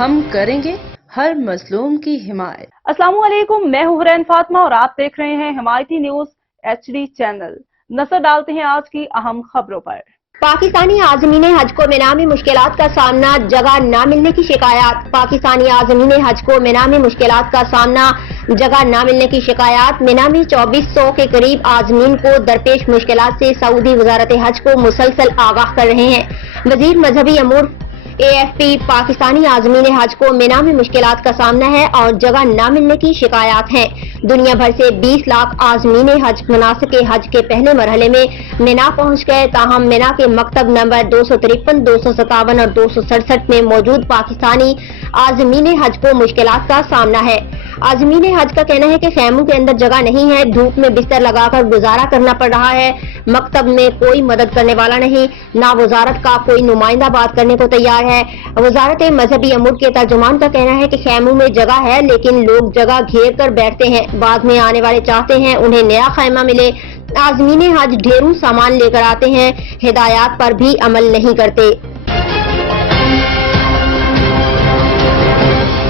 ہم کریں گے ہر مظلوم کی حمایت۔ السلام علیکم، میں ہوں حرین فاطمہ اور آپ دیکھ رہے ہیں حمایتی نیوز HD چینل۔ نظر ڈالتے ہیں آج کی اہم خبروں پر۔ پاکستانی عازمین حج کو مینا میں مشکلات کا سامنا، جگہ نہ ملنے کی شکایات۔ پاکستانی عازمین حج کو مینا میں مشکلات کا سامنا، جگہ نہ ملنے کی شکایات۔ مینا میں 2400 کے قریب عازمین کو درپیش مشکلات سے سعودی وزارت حج کو مسلسل آگاہ کر رہے ہیں۔ وزیر مذہبی امور AFP پاکستانی عازمین حج کو مینا میں مشکلات کا سامنا ہے اور جگہ نہ ملنے کی شکایات ہیں۔ دنیا بھر سے 20 لاکھ عازمین حج مناسک حج کے پہلے مرحلے میں مینا پہنچ گئے، تاہم مینا کے مکتب نمبر 253، 257 اور 267 میں موجود پاکستانی عازمین حج کو مشکلات کا سامنا ہے۔ عازمین حج کا کہنا ہے کہ خیموں کے اندر جگہ نہیں ہے، دھوپ میں بستر لگا کر گزارا کرنا پڑ رہا ہے، مکتب میں کوئی مدد کرنے والا نہیں، نہ وزارت کا کوئی نمائندہ بات کرنے کو تیار ہے۔ وزارت مذہبی امور کے ترجمان کا کہنا ہے کہ خیموں میں جگہ ہے لیکن لوگ جگہ گھیر کر بیٹھتے ہیں، بعد میں آنے والے چاہتے ہیں انہیں نیا خیمہ ملے۔ عازمین حج ڈھیروں سامان لے کر آتے ہیں، ہدایات پر بھی عمل نہیں کرتے۔